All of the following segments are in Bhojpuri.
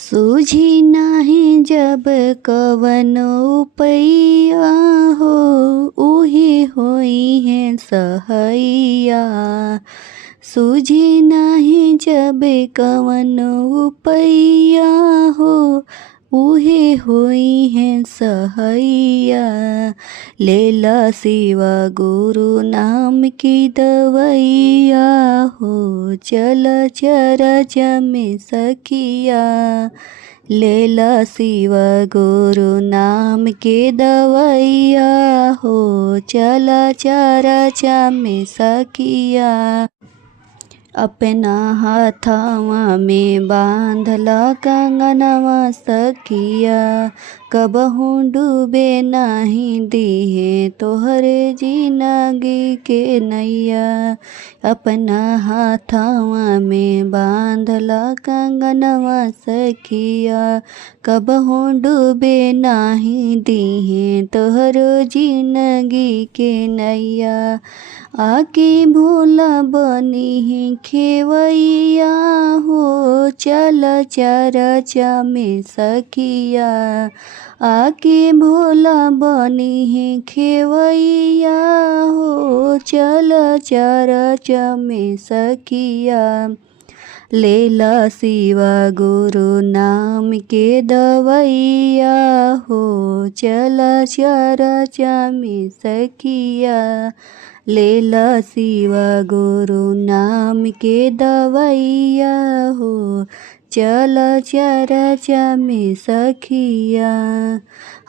सूझी नाही जब कवनो उपैया हो, उहे होई है सहैया। सूझी नाही जब कवनो उपैया हो, उहे होई है सहैया। लेला शिवा गुरु नाम की दवैया हो, चल चरज में सखिया। लेला शिवा गुरु नाम के दवैया हो, चल चरज में सखिया। अपना हाथवा में बांधला कंगनवा सखिया, कबहू डूबे नाही दिहे तोहरे जिंदगी के नैया। अपना हाथवा में बांधला कंगनवा सखिया, कबहू डूबे नाही दिहे तोहरो जिंदगी के नैया। आके भोला बनी खेवैया हो, चल चरच में सखिया। आके भोला बनी खेवैया हो, चल चरच में सखिया। लेला शिवा गुरु नाम के दवैया हो, चल चरच में सखिया। लेला शिवा गुरु नाम के दवैया हो, चल चरच में सखिया।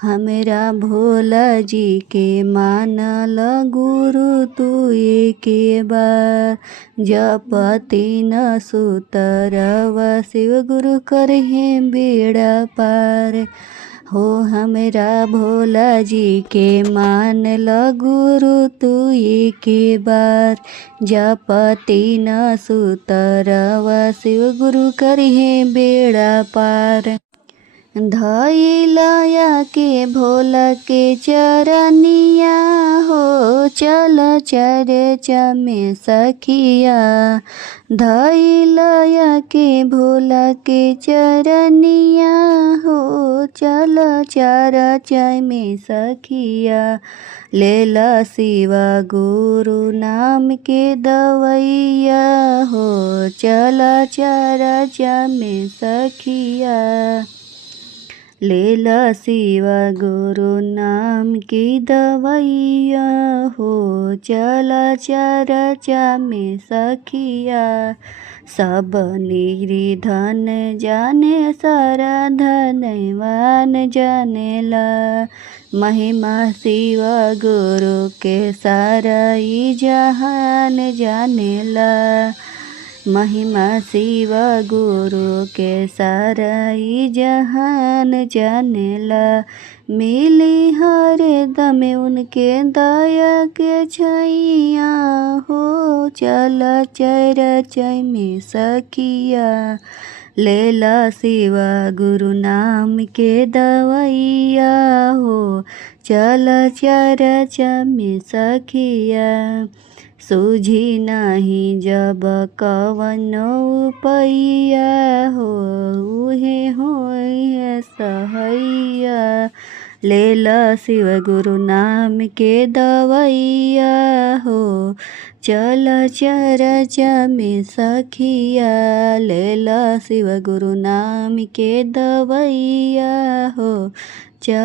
हमरा भोला जी के मानल गुरु तू एके बार, जपति न सुतरवा शिव गुरु करहे बेड़ा पार। हो हमरा भोला जी के मानल गुरु तू एके बार, जपति न सुतरवा शिव गुरु करहे बेड़ा पार। धैलया के भोला के चरनिया हो, चल चरच में सखिया। धैलया के भोला के चरनिया हो, चल चरच में सखिया। लेला शिवा गुरु नाम के दवैया हो, चल चरच में सखिया। लेला शिवा गुरु नाम की दवैया हो, चल चरच में सखिया। सब निर्धन जाने सारा धनवान जानेला, महिमा शिवा गुरु के सारा ई जहान जानेला। महिमा शिवा गुरु के सारा ई जहान जानेला। मिली हर दम उनके दया के छैया हो, चल चरच में सखिया। लेला शिवा गुरु नाम के दवैया हो, चल चरच में सखिया। सूझी नहीं जब कवनो उपैया हो, उहे होई है सहैया। लेला शिव गुरु नाम के दवैया हो, चल चरच में सखिया। लेला शिव गुरु नाम के दवैया हो, चल